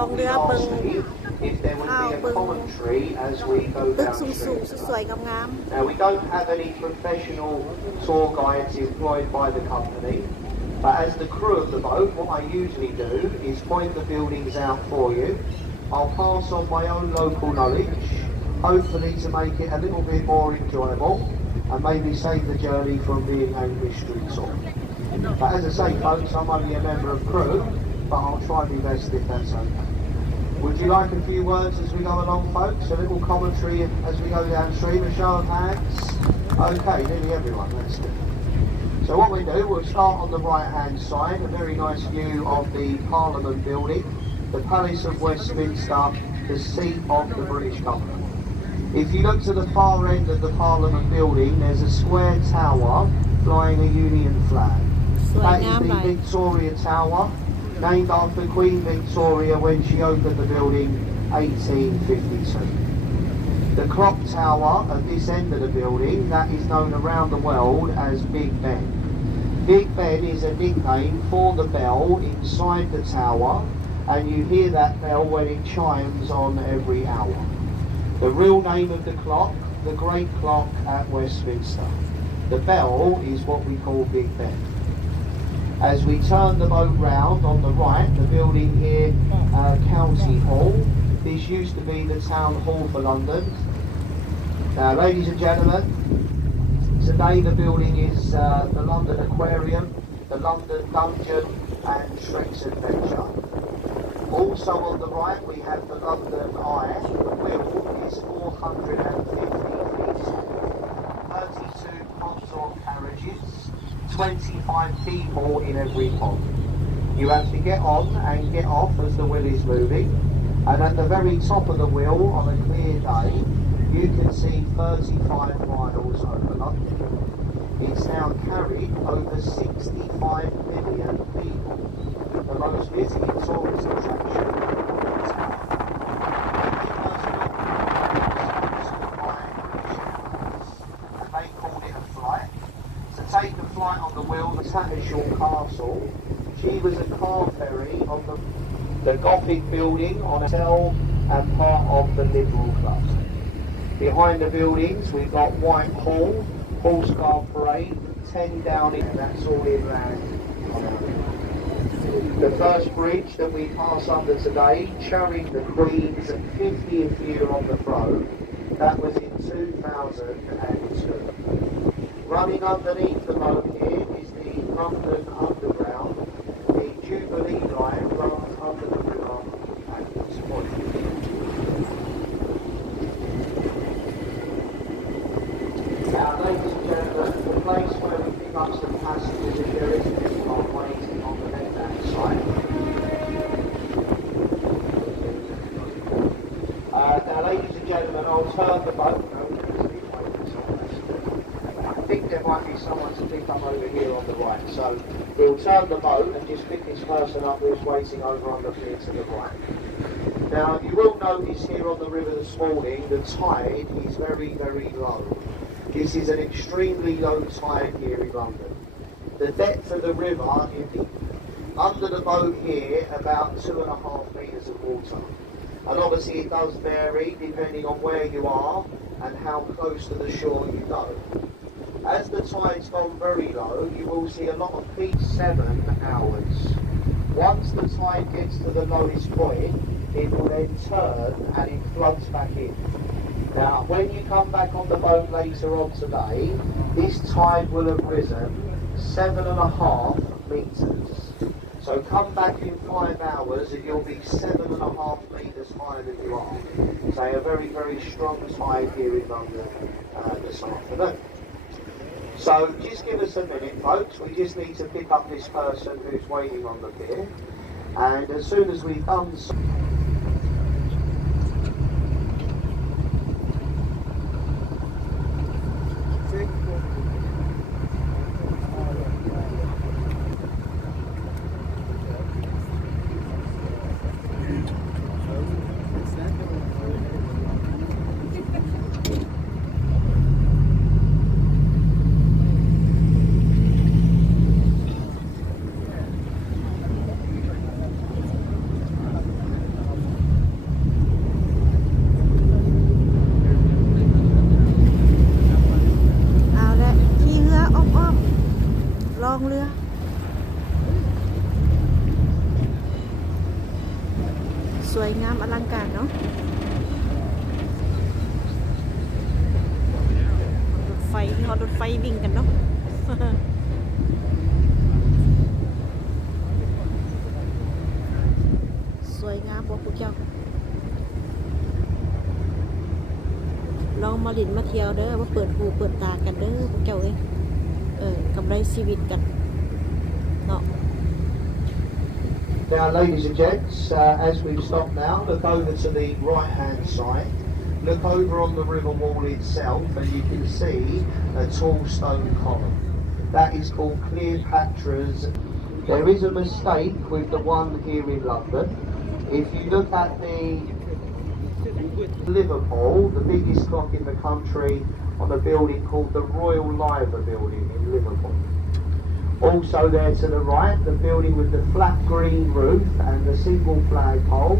องเรือเบิ่งข้าวเบิ่งตึกสูงๆสวยๆงาม Now we don't have any professional tour guides employed by the company, but as the crew of the boat, what I usually do is point the buildings out for you. I'll pass on my own local knowledge, hopefully to make it a little bit more enjoyable and maybe save the journey from being a mystery tour. But as I say, folks, I'm only a member of crew, but I'll try my best if that's okay. Would you like a few words as we go along, folks? A little commentary as we go downstream, a show of hands? Okay, nearly everyone, that's good. So what we do, we'll start on the right-hand side, a very nice view of the Parliament building, the Palace of Westminster, the seat of the British government. If you look to the far end of the Parliament building, there's a square tower flying a Union flag. That is the Victoria Tower, named after Queen Victoria when she opened the building 1852. The clock tower at this end of the building, that is known around the world as Big Ben. Big Ben is a nickname for the bell inside the tower, and you hear that bell when it chimes on every hour. The real name of the clock, the Great Clock at Westminster. The bell is what we call Big Ben. As we turn the boat round on the right, the building here, County Hall. This used to be the Town Hall for London. Now, ladies and gentlemen, today the building is the London Aquarium, the London Dungeon and Shrek's Adventure. Also on the right we have the London Eye. The wheel is 450 feet, 32 pontoon carriages, 25 people in every pond. You have to get on and get off as the wheel is moving, and at the very top of the wheel on a clear day you can see 35 miles over London. It's now carried over 65 million people, the most visited tourist attraction in town. And they called it a flight. To take the flight on the wheel, the Tattershall Castle, she was a car ferry on the Gothic building on a hotel and part of the Liberal Club. Behind the buildings we've got Whitehall, Horse Guard Parade, 10 Downing, that's all inland. The first bridge that we pass under today, Charing the Queen's 50th year on the throne, that was in 2002. Running underneath the boat here is the London Underground. The Jubilee line runs under the river at this point. Now, ladies and gentlemen, the place where we pick up some passengers if there is anyone waiting on the left-hand side. Now, ladies and gentlemen, I'll turn the boat. I think there might be someone to pick up over here on the right. So we'll turn the boat and just pick this person up who's waiting over on the pier to the right. Now, you will notice here on the river this morning, the tide is very, very low. This is an extremely low tide here in London. The depth of the river is deep. Under the boat here, about 2.5 metres of water. And obviously it does vary depending on where you are and how close to the shore you go. As the tide's gone very low, you will see a lot of peak 7 hours. Once the tide gets to the lowest point, it will then turn and it floods back in. Now, when you come back on the boat later on today, this tide will have risen 7.5 metres. So come back in 5 hours and you'll be 7.5 metres higher than you are. So a very, very strong tide here in London this afternoon. So just give us a minute, folks. We just need to pick up this person who's waiting on the pier. And as soon as we've done so... มีฮอตรถไฟวิ่งกันเนาะ สวยงามบอกพวกเจ้าลองมาหลินมาเที่ยวเด้อมาเปิดหูเปิดตากันเด้อพวกเจ้าเอ้ยกำไรชีวิตกันเนาะ Now, ladies and gents, as we've stopped now, look over to the right-hand side. Look over on the river wall itself, and you can see a tall stone column. That is called Cleopatra's. There is a mistake with the one here in London. If you look at the Liverpool, the biggest clock in the country, on a building called the Royal Liver Building in Liverpool. Also there to the right, the building with the flat green roof and the single flagpole.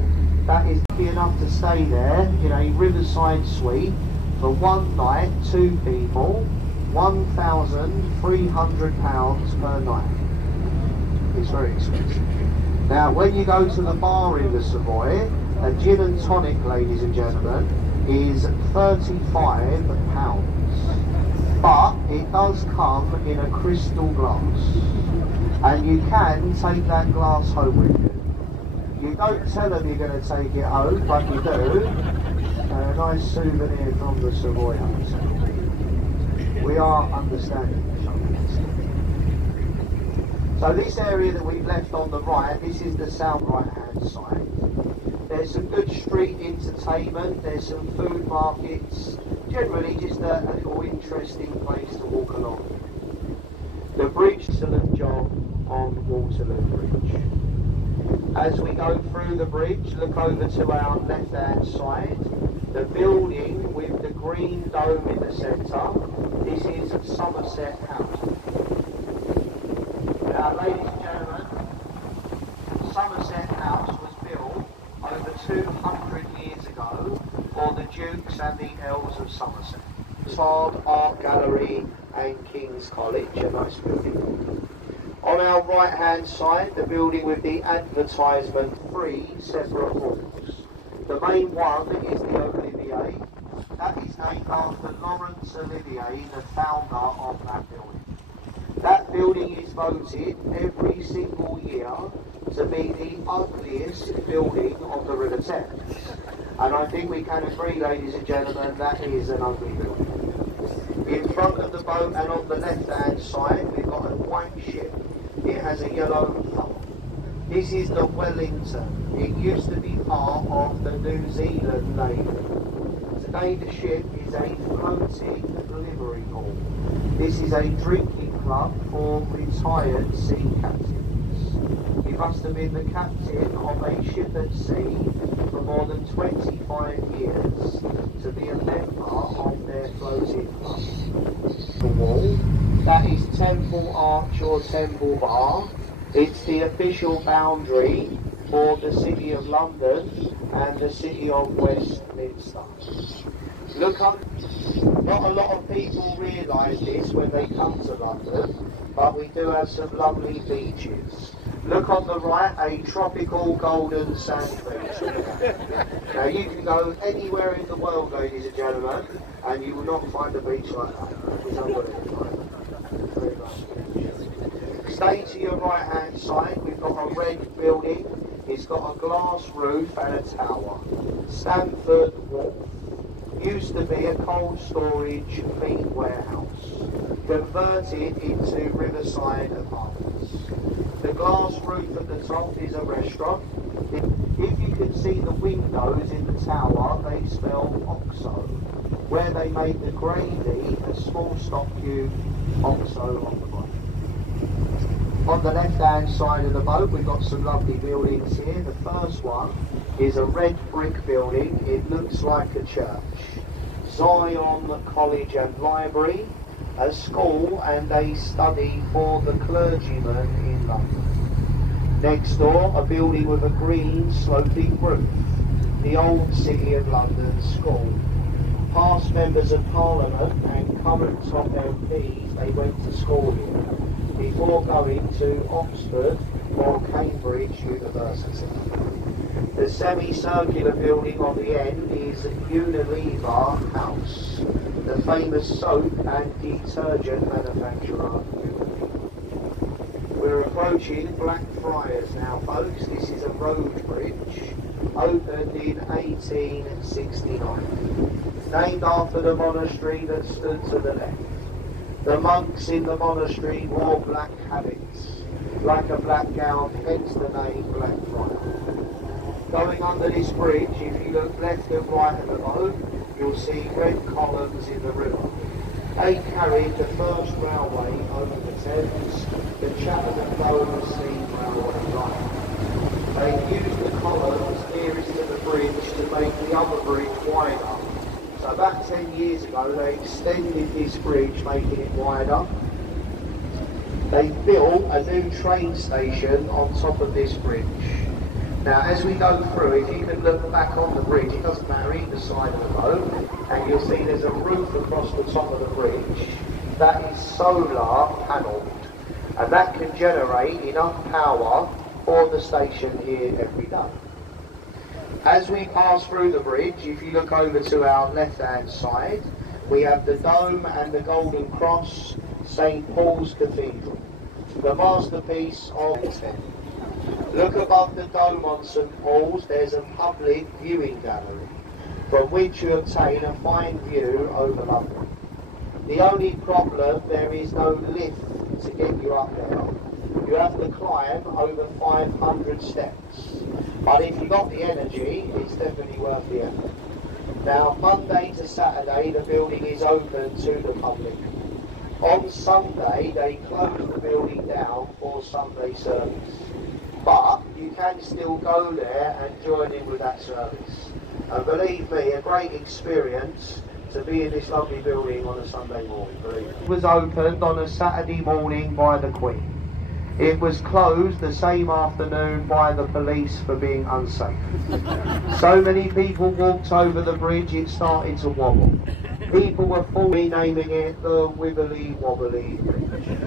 That is enough to stay there in a riverside suite for one night, 2 people, £1,300 per night. It's very expensive. Now, when you go to the bar in the Savoy, a gin and tonic, ladies and gentlemen, is £35. But it does come in a crystal glass. And you can take that glass home with you. You don't tell them you're going to take it home, but you do. A nice souvenir from the Savoy Hotel. We are understanding each other. So this area that we've left on the right, this is the south right-hand side. There's some good street entertainment, there's some food markets, generally just a little interesting place to walk along. The bridge, excellent job on Waterloo Bridge. As we go through the bridge, look over to our left-hand side. The building with the green dome in the centre, this is Somerset House. Now, ladies and gentlemen, Somerset House was built over 200 years ago for the Dukes and the Earls of Somerset. Facade, Art Gallery and King's College, a nice building. On our right hand side, the building with the advertisement, 3 separate halls. The main one is the Olivier. That is named after Laurence Olivier, the founder of that building. That building is voted every single year to be the ugliest building on the River Thames. And I think we can agree, ladies and gentlemen, that is an ugly building. In front of the boat and on the left-hand side, we've got a white ship. It has a yellow hull. This is the Wellington. It used to be part of the New Zealand Navy. Today the ship is a floating livery hall. This is a drinking club for retired sea captains. He must have been the captain of a ship at sea for more than 25 years to be a member of their floating club. The wall, that is Temple Arch or Temple Bar. It's the official boundary for the City of London and the City of Westminster. Look up, not a lot of people realise this when they come to London, but we do have some lovely beaches. Look on the right, a tropical golden sand beach. Now you can go anywhere in the world, ladies and gentlemen, and you will not find a beach like that. It's unbelievable. Very nice beach. Stay to your right hand side, we've got a red building. It's got a glass roof and a tower. Stamford Wharf. Used to be a cold storage meat warehouse, converted into riverside apartments. The glass roof at the top is a restaurant. If you can see the windows in the tower, they spell OXO. Where they make the gravy, a small stock cube, OXO on the bottom. On the left-hand side of the boat, we've got some lovely buildings here. The first one is a red brick building. It looks like a church. Zion College and Library, a school and a study for the clergymen in London. Next door, a building with a green sloping roof, the old City of London School. Past members of Parliament and current top MPs, they went to school here before going to Oxford or Cambridge University. The semicircular building on the end is Unilever House, the famous soap and detergent manufacturer. We're approaching Blackfriars now, folks. This is a road bridge, opened in 1869, named after the monastery that stood to the left. The monks in the monastery wore black habits, like a black gown, hence the name Blackfriars. Going under this bridge, if you look left and right of the boat, you'll see red columns in the river. They carried the first railway over the Thames, the Chatham and Bow Steam Railway line. They used the columns nearest to the bridge to make the other bridge wider. So about 10 years ago, they extended this bridge, making it wider. They built a new train station on top of this bridge. Now, as we go through, if you can look back on the bridge, it doesn't matter either side of the boat, and you'll see there's a roof across the top of the bridge that is solar panelled, and that can generate enough power for the station here every day. As we pass through the bridge, if you look over to our left-hand side, we have the dome and the Golden Cross, St. Paul's Cathedral, the masterpiece of the Thames. Look above the dome on St. Paul's, there's a public viewing gallery from which you obtain a fine view over London. The only problem, there is no lift to get you up there. You have to climb over 500 steps. But if you've got the energy, it's definitely worth the effort. Now, Monday to Saturday, the building is open to the public. On Sunday, they close the building down for Sunday service. But you can still go there and join in with that service. And believe me, a great experience to be in this lovely building on a Sunday morning, believe me. It was opened on a Saturday morning by the Queen. It was closed the same afternoon by the police for being unsafe. So many people walked over the bridge, it started to wobble. People were fully naming it the Wibbly Wobbly Bridge.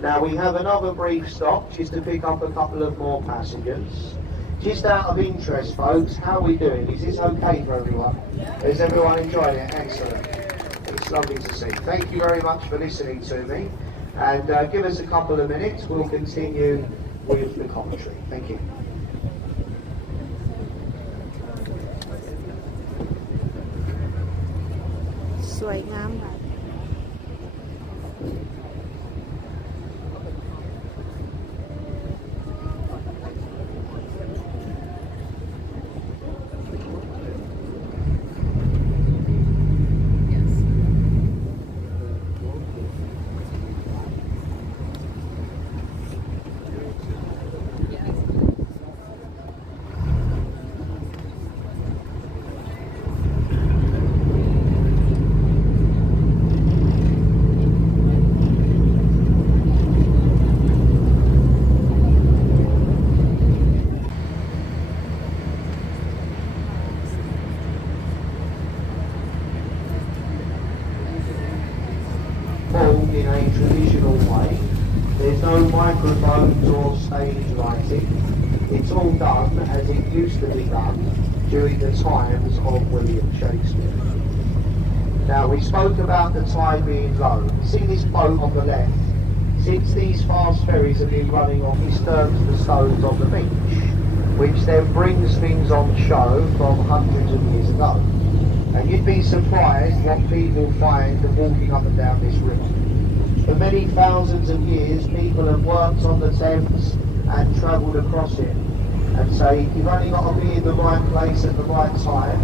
Now we have another brief stop just to pick up a couple of more passengers. Just out of interest, folks, how are we doing? Is this okay for everyone? Is everyone enjoying it? Excellent. It's lovely to see. Thank you very much for listening to me. And give us a couple of minutes, we'll continue with the commentary. Thank you. Sweet, ma'am. In a traditional way. There's no microphones or stage lighting. It's all done as it used to be done during the times of William Shakespeare. Now we spoke about the tide being low. See this boat on the left? Since these fast ferries have been running on, disturbs the stones on the beach, which then brings things on show from hundreds of years ago. And you'd be surprised what people find walking up and down this river. For many thousands of years, people have worked on the Thames and travelled across it. And so you've only got to be in the right place at the right time,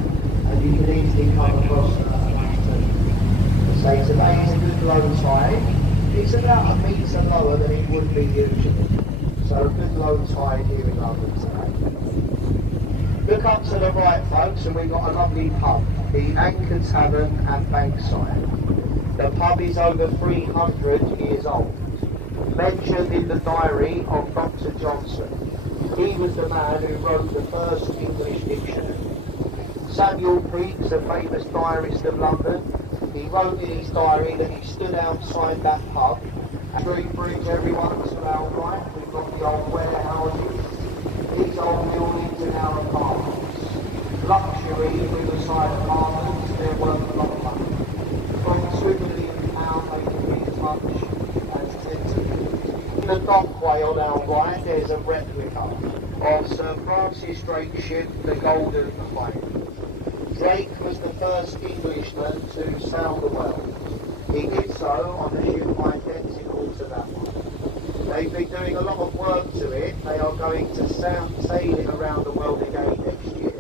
and you can easily come across the say today is a good low tide. It's about a metre lower than it would be usually. So a good low tide here in London today. Look up to the right, folks, and we've got a lovely pub, the Anchor Tavern at Bankside. The pub is over 300 years old. Mentioned in the diary of Dr. Johnson. He was the man who wrote the first English dictionary. Samuel Pepys, a famous diarist of London, he wrote in his diary that he stood outside that pub. Street Bridge, everyone to our right, we've got the old warehouses. These old buildings in our apartments. Luxury riverside apartments, they're worth a lot of money. the dockway on our right, there's a replica of Sir Francis Drake's ship, the Golden Hind. Drake was the first Englishman to sail the world. He did so on a ship identical to that one. They've been doing a lot of work to it. They are going to sail it around the world again next year.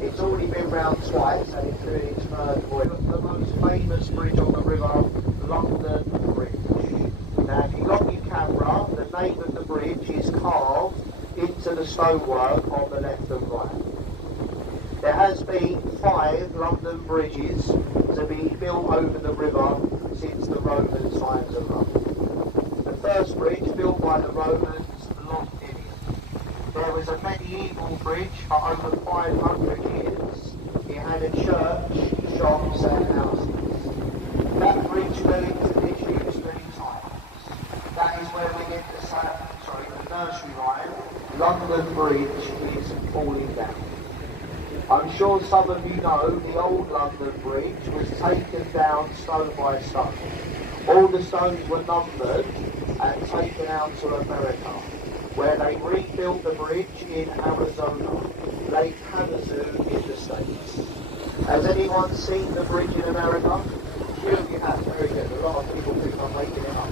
It's already been round twice and it's doing its third voyage. The most famous bridge on the river, London Bridge. Now if you've got your camera, the name of the bridge is carved into the stonework on the left and right. There has been 5 London bridges to be built over the river since the Roman times of Rome. The first bridge built by the Romans, Londinium. There was a medieval bridge for over 500 years. It had a church, shops and houses. That bridge fell into disuse many times. That is where we get the nursery rhyme, London Bridge is falling down. I'm sure some of you know the old London Bridge was taken down stone by stone. All the stones were numbered and taken out to America, where they rebuilt the bridge in Arizona, Lake Havasu in the States. Has anyone seen the bridge in America? Few of you have, very good. A lot of people think I'm making it up.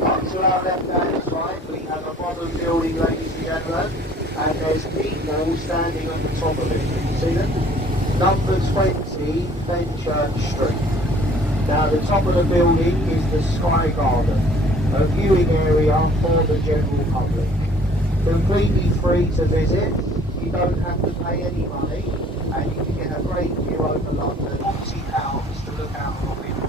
Up to our left-hand side, we have a modern building, ladies and gentlemen, and there's people standing at the top of it. Can you see them? Number 20, Fenchurch Street. Now, the top of the building is the Sky Garden, a viewing area for the general public. Completely free to visit. You don't have to pay any money, and you can get a great view over London. £40 to look out the window.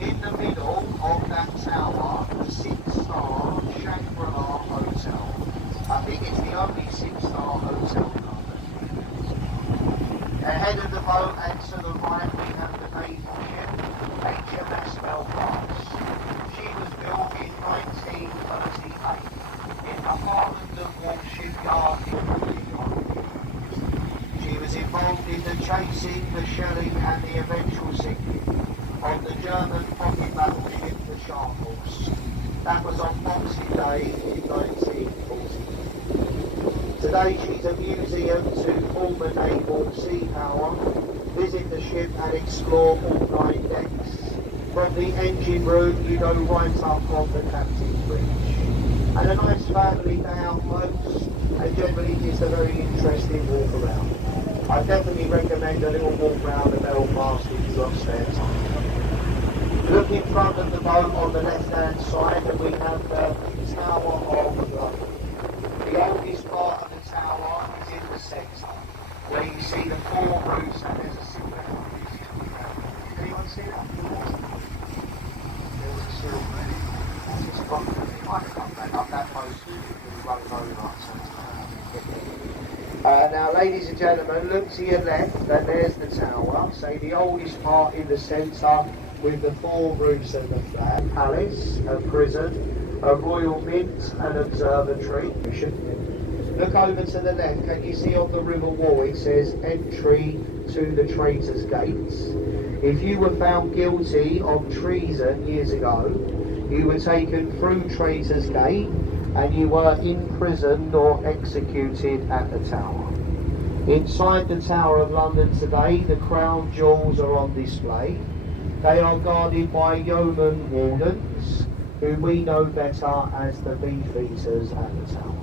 In the middle of that tower, the 6-star Shangri-La Hotel. I think it's the only 6-star hotel in London. Ahead of the boat and to the right we have the naval ship, HMS Belfast. She was built in 1938 in the Harlenden Wharf shipyard in She was involved in the chasing, the shelling and the eventual sinking of the German pocket battleship, the Sharples. That was on Boxing Day in 1940. Today she's a museum to former naval sea power, visit the ship and explore all 9 decks. From the engine room you go right up on the captain's bridge. And a nice family day out folks, and generally it's a very interesting walk around. I definitely recommend a little walk around the Belfast if you've got spare time. Look in front of the boat on the left-hand side and we have the Tower of London. The oldest part of the tower is in the centre, where you see the 4 roofs and there's a silver. Anyone see that? There's a silver. It's got the might come back up that post and run over. Now ladies and gentlemen, look to your left and there's the tower. Say the oldest part in the centre, with the 4 roofs and the flat, palace, a prison, a royal mint, an observatory. Look over to the left, can you see on the river wall it says entry to the Traitors' Gates? If you were found guilty of treason years ago, you were taken through Traitors' Gate and you were imprisoned or executed at the tower. Inside the Tower of London today, the crown jewels are on display. They are guarded by yeoman wardens, who we know better as the Beefeaters at the tower.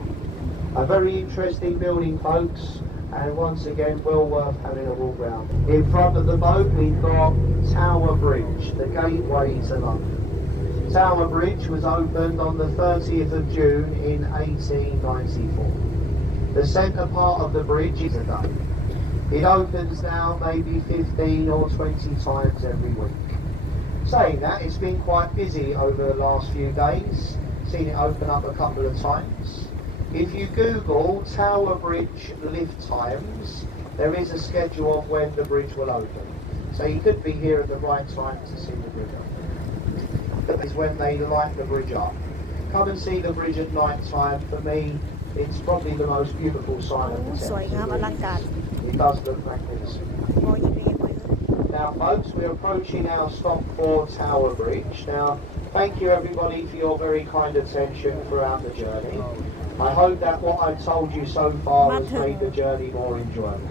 A very interesting building, folks, and once again, well worth having a walk round. In front of the boat, we've got Tower Bridge, the gateway to London. Tower Bridge was opened on the 30th of June in 1894. The centre part of the bridge is a dome. It opens now maybe 15 or 20 times every week. Saying that, it's been quite busy over the last few days. Seen it open up a couple of times. If you Google Tower Bridge lift times, there is a schedule of when the bridge will open. So you could be here at the right time to see the bridge open. That is when they light the bridge up. Come and see the bridge at night time. For me, it's probably the most beautiful sign of the Thames. It does look magnificent. Now folks, we're approaching our stop for Tower Bridge. Now, Thank you everybody for your very kind attention throughout the journey. I hope that what I've told you so far has made the journey more enjoyable.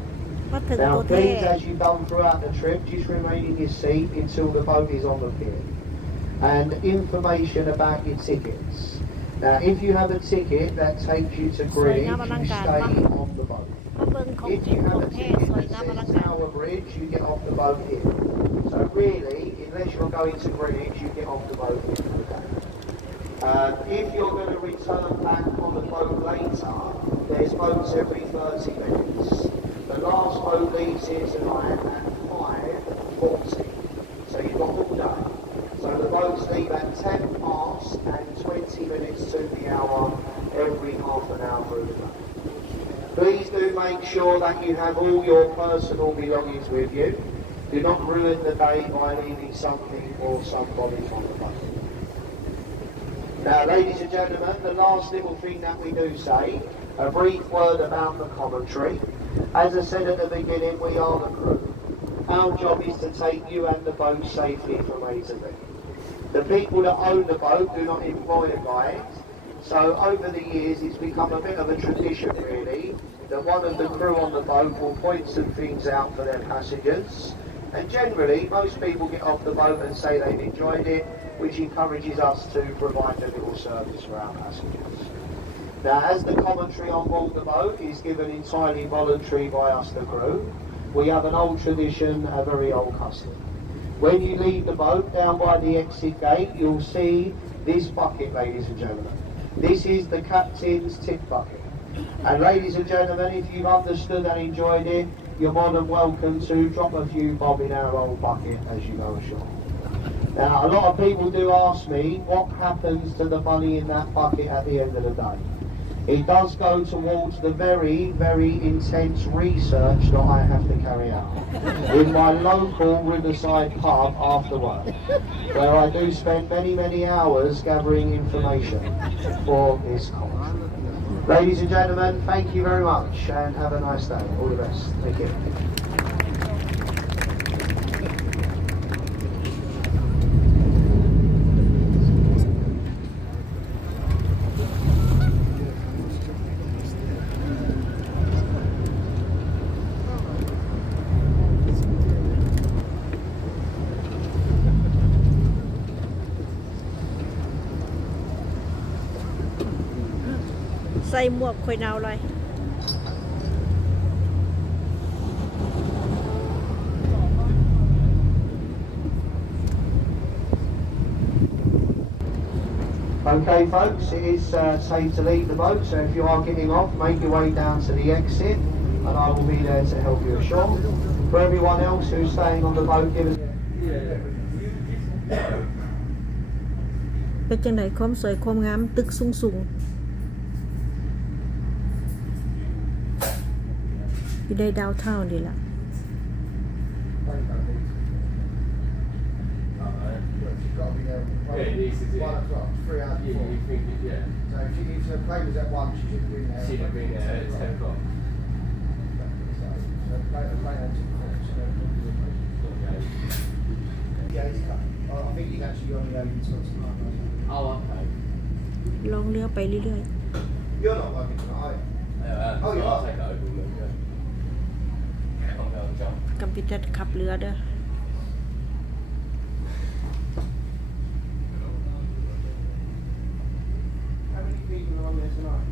Now please, as you've done throughout the trip, just remain in your seat until the boat is on the pier. And information about your tickets. Now if you have a ticket that takes you to Greenwich, you stay on the boat. If you have a ticket that says Tower Bridge, you get off the boat here. So really, unless you're going to Greenwich, you get off the boat here for the day. If you're going to return back on the boat later, there's boats every 30 minutes. The last boat leaves here tonight at 5:40. So you've got all day. So the boats leave at 10 past and 20 minutes to the hour every half an hour through the day. Please do make sure that you have all your personal belongings with you. Do not ruin the day by leaving something or somebody on the boat. Now, ladies and gentlemen, the last little thing that we do say, a brief word about the commentary. As I said at the beginning, we are the crew. Our job is to take you and the boat safely from A to B. The people that own the boat do not employ a guide, so over the years it's become a bit of a tradition really, that one of the crew on the boat will point some things out for their passengers, and generally most people get off the boat and say they've enjoyed it, which encourages us to provide a little service for our passengers. Now, as the commentary on board the boat is given entirely voluntary by us, the crew, we have an old tradition, a very old custom. When you leave the boat, down by the exit gate, you'll see this bucket, ladies and gentlemen. This is the captain's tip bucket. And ladies and gentlemen, if you've understood and enjoyed it, you're more than welcome to drop a few bob in our old bucket as you go ashore. Now, a lot of people do ask me what happens to the money in that bucket at the end of the day. It does go towards the very, very intense research that I have to carry out in my local riverside pub after work, where I do spend many, many hours gathering information for this cause. Ladies and gentlemen, thank you very much and have a nice day. All the best. Thank you. ใส่หมวกคอยหนาวเลย Okay folks, it is safe to leave the boat, so if you are getting off, make your way down to the exit and I will be there to help you ashore. For everyone else who's staying on the boat, give us... เป็นจังไดความสวยความงามตึกสูงๆอยู่ในดาวเท่านี่ล่ะ 1 o'clock, 3 hours before. So if her plane was at 1, she should have been there. She'd have been there at 10 o'clock. So the plane had 2 o'clock. Yeah, he's cut. I think he's actually on the open slot tonight. Oh, okay. ลองเรือไปเรื่อย You're not working tonight, are you? Oh, you are? Take it over, yeah. I'll go and jump. ๆกัมพิจัดขับเรือเด้อ How many people are on there tonight?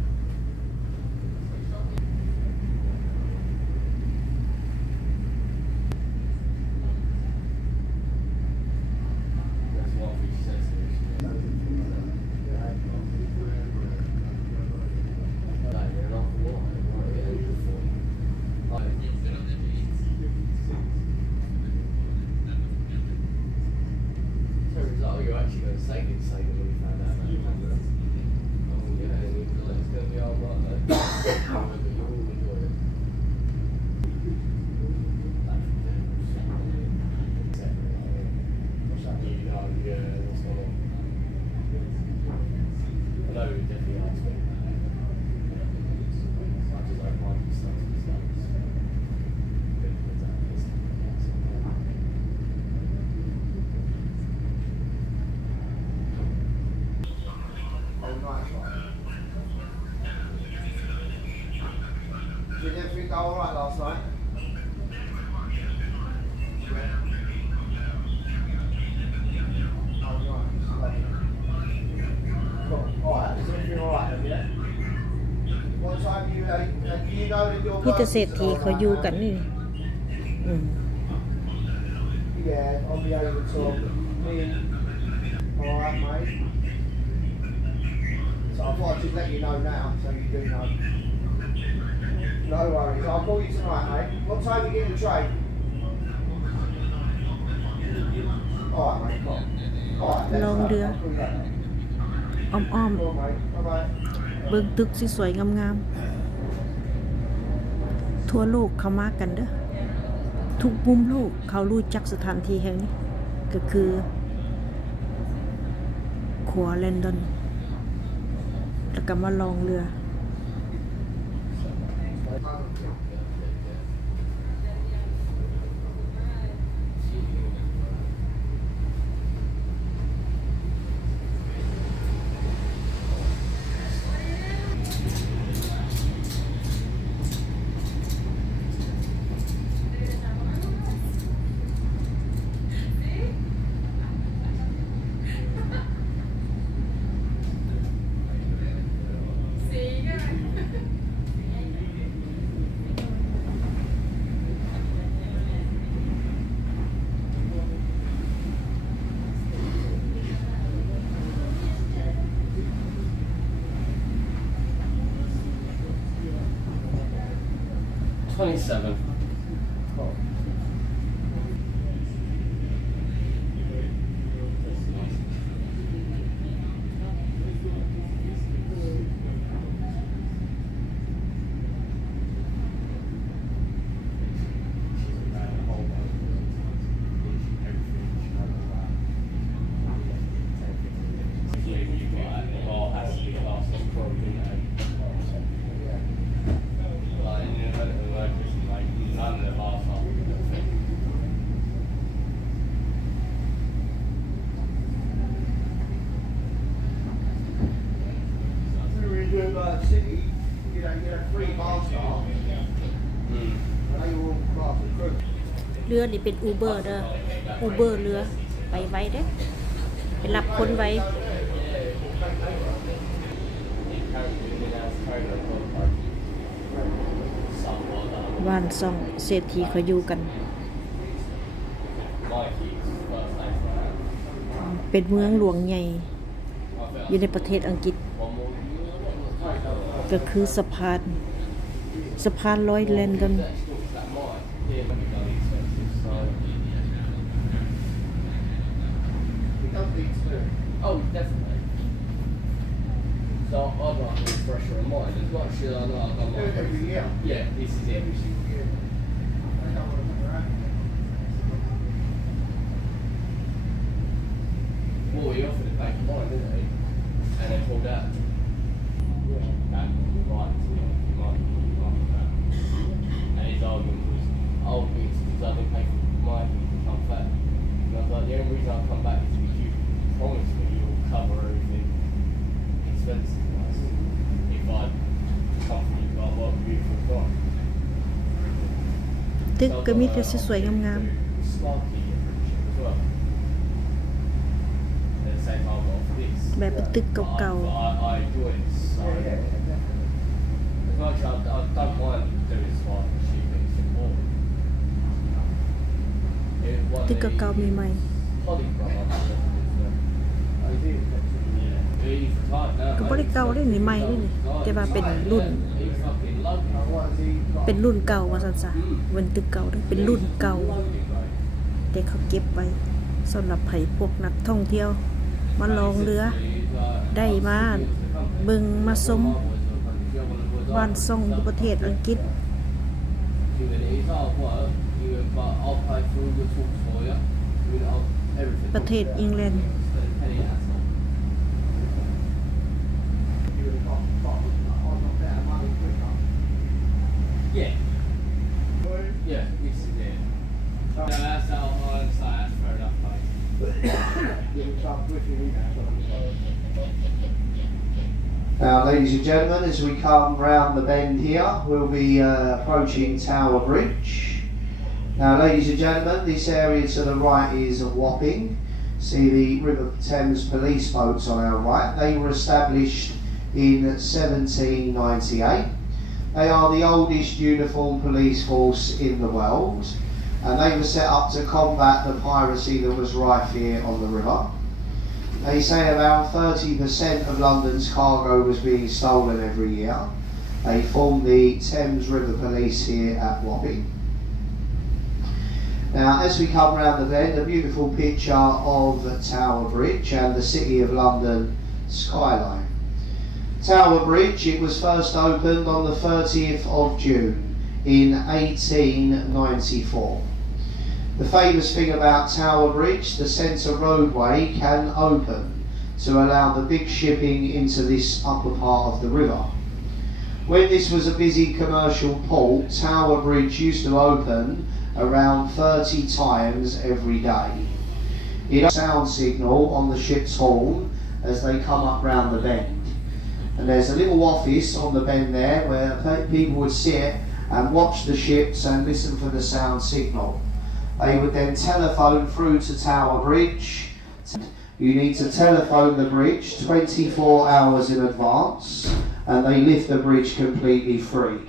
That's what she says. Oh, you're actually going to say it when you found out. Oh, yeah, it's going to be all right, though. You'll all enjoy it. What's that? You know, yeah, what's going on? I know we definitely asked me. I just don't mind the stuff and stuff. มีแต่เศรษฐีเขาอยู่กันนี่Yeah, I'll be able to me and alright mate. So I thought I'd just let you know now, so you do know. No worries, I'll call you tonight, mate. What time are you getting the train? Alright mate, come on. Alright, ลองเรืออ้อมๆเบิ่งตึกสวยๆงามๆทั่วโลกเขามากันเด้อทุกมุมโลกเขารู้จักสถานที่แห่งนี้ก็คือขัวแลนดอนแล้วก็มาลองเรือ27. City, you know, get a free bar start. I know you're all class of crew. เรือนี่เป็นอูเบอร์เด้ออูเบอร์เรือไปไว้เด้อไปรับคนไว้บ้านซ่องเศรษฐีเขาอยู่กันเป็นเมืองหลวงใหญ่อยู่ในประเทศอังกฤษก็คือสะพานลอยแลนดอนOh, definitely. So I'd like a refresher in mind. As much as I know I've got my every year. Yeah, this is every single year. Well, he offered to pay for mine, didn't he? And then pulled out. And his argument was, oh, because I didn't pay for mine, you become fat. And I was like, the only reason I'll come back is because you promised me you'll cover everything expenses-wise. If I come from you, I'll work with you full time. ตึกก็มีแต่สวยๆงาม Sparky apprenticeship as well. At the same time, I've got this. ๆแบบเป็นตึกเก่า I enjoy it so as much as I don't mind doing smart cheap it's important. ๆตึกเก่าๆใหม่ Holly brother. He's retired now. ๆก็บ่ได้เก่าได้นี่ใหม่เลยนี่แต่ว่าเป็นรุ่น He's fucking lovely. เป็นรุ่นเก่าว่าซั่นซะเป็นตึกเก่าเด้อเป็นรุ่นเก่าแต่เขาเก็บไว้สำหรับไผพวกนักท่องเที่ยวมาลองเรือได้มาเบิ่งมาชมบ้านซ่องอยู่ประเทศอังกฤษ It's hard work, but I'll pay for all your talks for you. Everything. ประเทศอังกฤษ Yeah. Yeah, this is it. No, that's how I say that's fair enough, mate. Now, ladies and gentlemen, as we come round the bend here, we'll be approaching Tower Bridge. Now, ladies and gentlemen, this area to the right is Wapping. See the River Thames police boats on our right. They were established in 1798. They are the oldest uniformed police force in the world, and they were set up to combat the piracy that was rife here on the river. They say around 30% of London's cargo was being stolen every year. They formed the Thames River Police here at Wapping. Now, as we come round the bend, a beautiful picture of Tower Bridge and the City of London skyline. Tower Bridge, it was first opened on the 30th of June in 1894. The famous thing about Tower Bridge, the centre roadway can open to allow the big shipping into this upper part of the river. When this was a busy commercial port, Tower Bridge used to open around 30 times every day. It has a sound signal on the ship's horn as they come up round the bend. And there's a little office on the bend there where people would sit and watch the ships and listen for the sound signal. They would then telephone through to Tower Bridge. You need to telephone the bridge 24 hours in advance, and they lift the bridge completely free.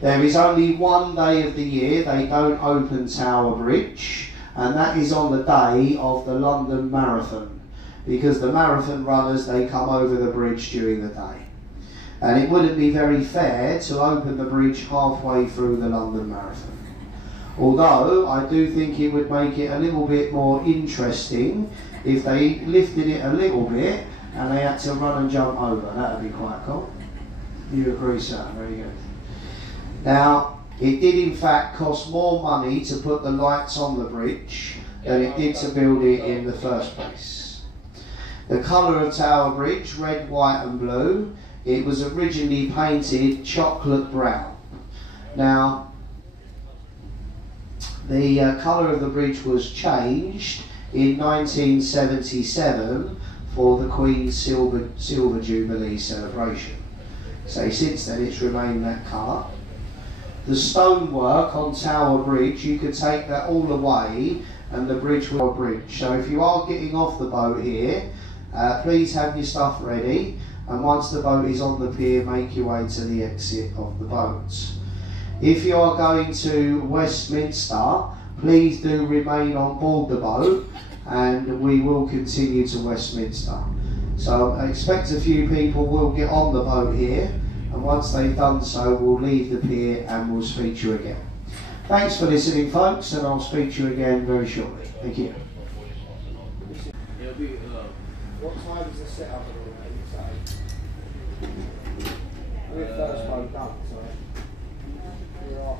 There is only one day of the year they don't open Tower Bridge, and that is on the day of the London Marathon, because the marathon runners, they come over the bridge during the day. And it wouldn't be very fair to open the bridge halfway through the London Marathon. Although I do think it would make it a little bit more interesting if they lifted it a little bit and they had to run and jump over. That would be quite cool. You agree, sir? Very good. Now, it did in fact cost more money to put the lights on the bridge than it did to build it in the first place. The colour of Tower Bridge, red, white and blue, it was originally painted chocolate brown. Now, the colour of the bridge was changed in 1977 for the Queen's Silver Jubilee celebration. So since then it's remained that colour. The stonework on Tower Bridge, you could take that all away and the bridge will be a bridge. So if you are getting off the boat here, please have your stuff ready, and once the boat is on the pier, make your way to the exit of the boat. If you are going to Westminster, please do remain on board the boat and we will continue to Westminster. So I expect a few people will get on the boat here, and once they've done so, we'll leave the pier and we'll speak to you again. Thanks for listening, folks, and I'll speak to you again very shortly. Thank you. What time is the setup of the first boat done, so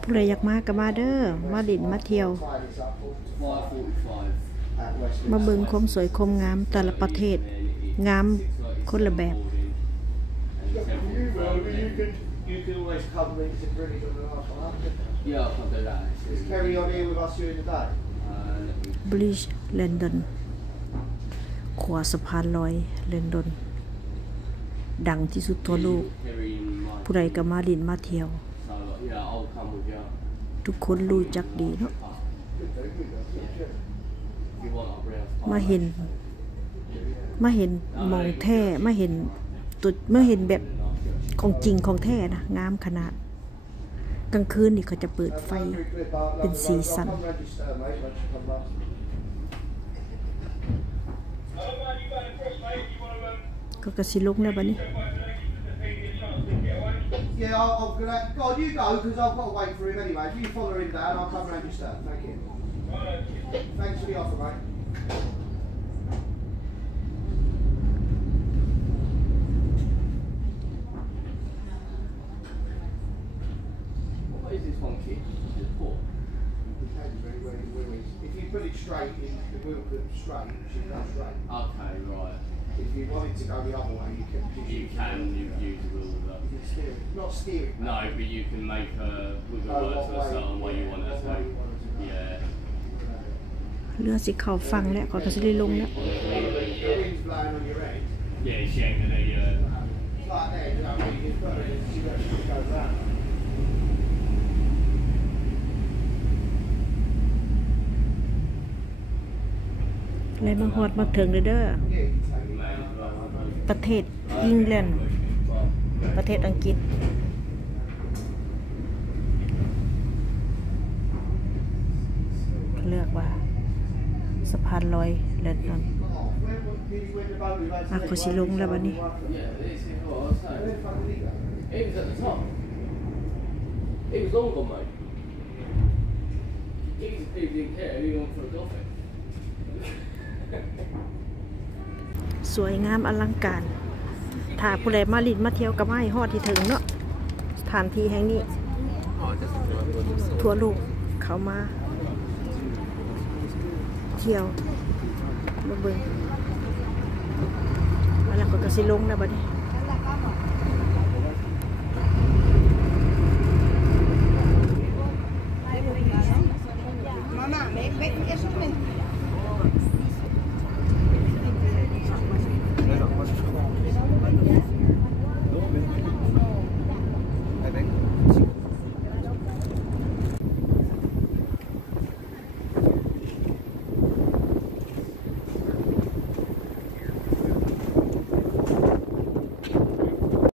ผู้ใดอยากมาก็มาเด้อมาดินมาเที่ยวมาเบิ่งความสวยความงามแต่ละประเทศงามคนละแบบ You can always come in to bring it on the last one. Yeah, I'll do that. Is Kerry on here with us during the day? Bridge London ขวาสะพานลอยลอนดอนดังที่สุดทั่วโลกผู้ใดก็มาดินมาเที่ยวทุกคนรู้จักดีเนาะมาเห็นมองแท้มาเห็นตัวมาเห็นแบบของจริงของแท้นะงามขนาดกลางคืนนี่เขาจะเปิดไฟเป็นสีสันก็กระสิลุกแล้วบัดนี้ Yeah, I'm gonna. God, you go because I've got to wait for him anyway. If you follow him down, I'll come round your stand. Thank you. Thanks for the offer, mate. What is this one, kid? Just for? If you put it straight, the wheel comes straight. It should go straight. Okay, right. If you want it to go the other way, you can. You can use the wheel. You can steer it. Not steer it. No, but you can make a wiggle work to a certain way you want it to. Yeah. เรือสิเข้าฟังแล้วเขาก็สิได้ลงแล้ว The wind's blowing on your head. Yeah, it's yanking the. It's like that, you know, when you just put it, you go round. เลยมาฮอดมาถึงเด้อประเทศอังกฤษประเทศอังกฤษ เลือกว่าสะพานลอยเลิศนั่นขอสิลงแล้วบัดนี้ It was at the top. It was longer, mate. He didn't care. He went for a coffee. สวยงามอลังการถ้าผู้ใดมาลินมาเที่ยวก็มาให้ฮอดที่ถึงเนาะสถานที่แห่งนี้ทั่วโลกเขามาเที่ยวมาเบิ่งแล้วก็สิลงแล้วบัดนี้